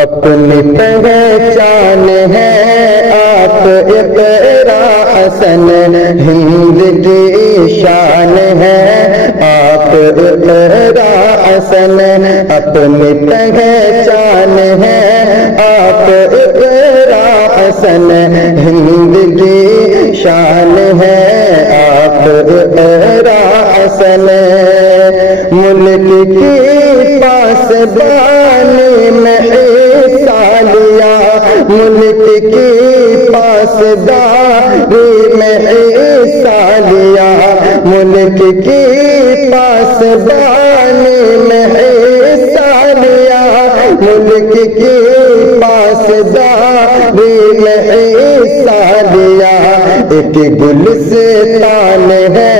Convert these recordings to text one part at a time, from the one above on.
اپنی پہچان ہے آپ اقرا حسن، ہند کی شان ہے آپ اقرا حسن، اپنی پہچان ہے آپ اقرا حسن، ہند کی شان ہے آپ اقرا حسن، ملک کی پاسبانی میں حصہ لیا، ملک کی پاسداری میں حصہ لیا، ملک کی پاسبانی میں حصہ لیا، ملک کی پاسداری میں حصہ لیا، ایک گلستان ہے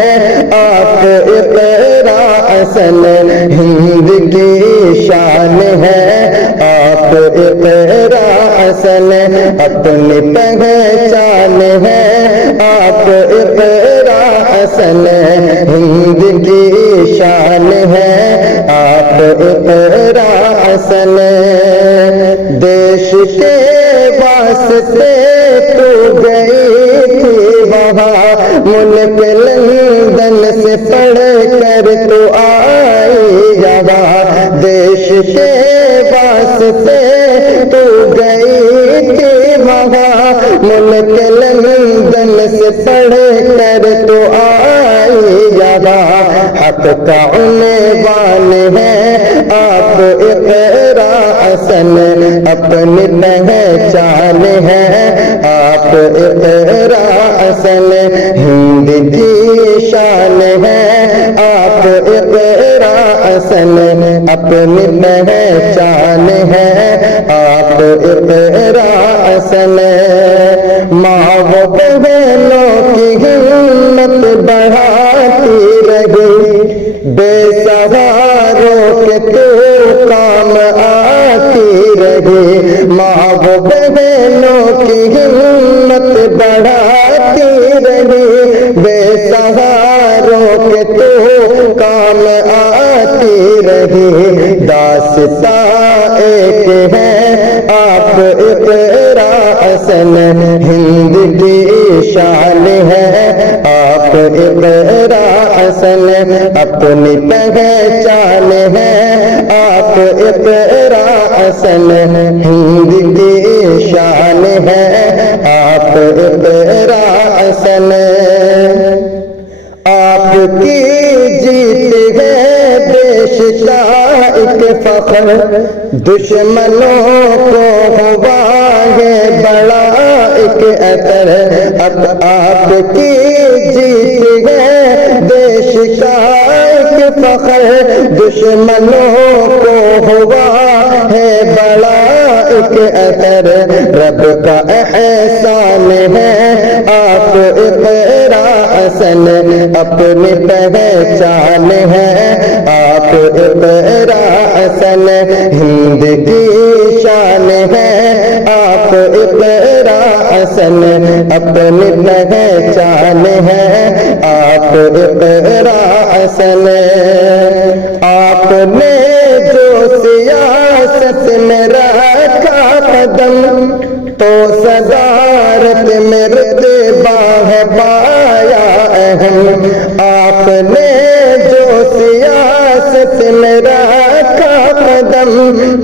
آپ اقرا حسن، ہند کی شان ہے آپ اقرا حسن، اپنی پہچان ہے آپ اقرا حسن، ہند کی شان ہے آپ اقرا حسن، دیش کے واسطے تو گئی تھی وہاں، ملک لندن سے پڑھ کر تو آئی یہاں، دیش کے واسطے تو گئی تھی وہاں، ملک لندن سے پڑھ کر تو آئی یہاں، حق کا عنوان ہے آپ اقرا حسن، اپنی پہچان ہے آپ اقرا حسن، ہند کی شان ہے آپ اقرا حسن، اپنی پہچان ہے آپ اقرا حسن، ماں و بہنوں کی ہمت بڑھاتی رہی، بے سہاروں کے تو کام آتی رہی، ماں و بہنوں کی ہمت بڑھاتی رہی، بے سہاروں کے تو کام آتی رہی، داستاں ایک ہے آپ اقرا حسن، ہند کی شان ہے آپ اقرا حسن، اپنی پہچان ہے آپ اقرا حسن، ہند کی شان ہے آپ اقرا حسن، آپ کی جیت ہے دیش کا ایک فخر، دشمنوں کو ہوا ہے بڑا ایک اثر، اب آپ کی جیت ہے دیش کا ایک فخر، دشمنوں کو ہوا ہے بڑا ایک اثر، رب کا احسان ہے آپ اقرا حسن، اپنی پہچان ہے آپ اقرا حسن، ہند کی شان ہے آپ اقرا حسن، اپنی پہچان ہے آپ اقرا حسن، آپ نے جو سیاست میں رکھا قدم، تو صدارت میں رتبہ ہے پایا اہم، آپ نے جو سیاست میں رکھا قدم،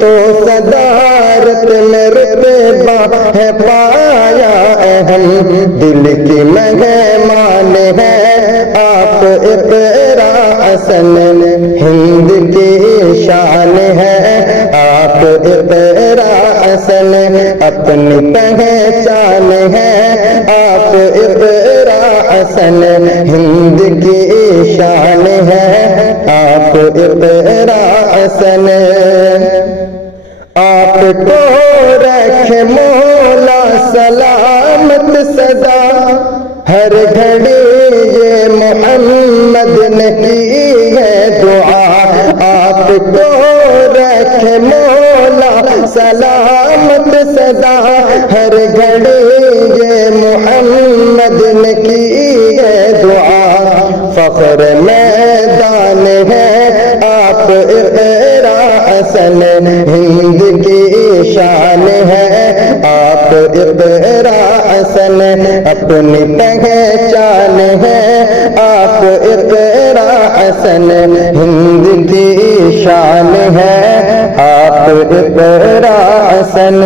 تو صدارت میں رتبہ ہے پایا اہم، دل کی مہمان ہے آپ اقرا حسن، ہند کی شان ہے آپ اقرا حسن، اپنی پہچان ہے آپ اقرا حسن، ہند کی شان ہے آپ اقرا حسن، آپ کو رکھے مولا سلامت سدا، ہر گھڑی یہ محمد نے کی ہے دعا، آپ کو رکھے مولا سلامت سدا، ہر گھڑی یہ محمد نے کی ہے دعا، فخر میدان ہے آپ اقرا حسن، ہند کی شان ہے آپ اقرا حسن اپنی پہچان ہے آپ اقرا حسن ہند کی شان ہے آپ اقرا حسن